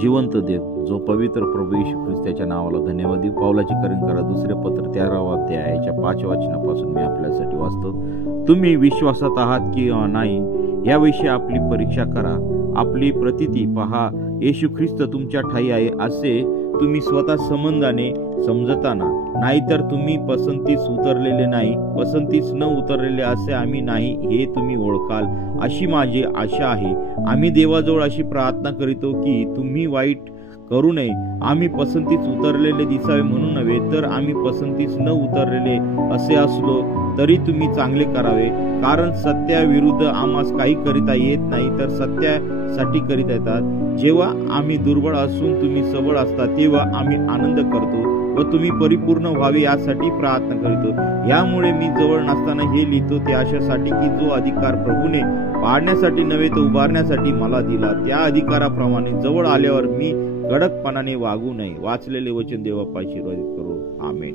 जिवंत देव, जो पवित्र प्रभू येशू ख्रिस्ताच्या नावाला धन्यवाद देऊ. पावलाची करीन करा 2 पत्र 13 अध्यायाच्या 5 वचनापासून मी आपल्यासाठी वाचतो. तुम्ही विश्वासात आहात की नाही याविषयी आपली परीक्षा करा. आपली प्रतीती पहा, येशू ख्रिस्त तुमच्या ठाई आहे असे तुम्ही स्वतः संबंधाने समजताना. नाहीतर तुम्ही पसंतीस उतरलेले नाही, पसंतीस न उतरलेले असे आम्ही नाही हे तुम्ही ओळखाल अशी माझी आशा आहे. आम्ही देवाजवळ अशी प्रार्थना करीतो की तुम्ही वाईट करू नये. आम्ही पसंतीस उतरलेले दिसावे म्हणून नव्हे, तर आम्ही पसंतीस न उतरलेले असे असलो तरी तुम्ही चांगले करावे. कारण सत्याविरुद्ध आम्हास काही करिता येत नाही, तर सत्यासाठी करीता येतात. जेव्हा आम्ही दुर्बळ असून तुम्ही सबळ असता तेव्हा आम्ही आनंद करतो व तुम्ही परिपूर्ण व्हावे यासाठी प्रार्थना करतो. यामुळे मी जवळ नसताना हे लिहितो ते अशासाठी की जो अधिकार प्रभूने पाडण्यासाठी नव्हे तर उभारण्यासाठी मला दिला, त्या अधिकाराप्रमाणे जवळ आल्यावर मी कडकपणाने वागू नये. वाचलेले वचन देवापाशी आशीर्वादित करो. आमेन.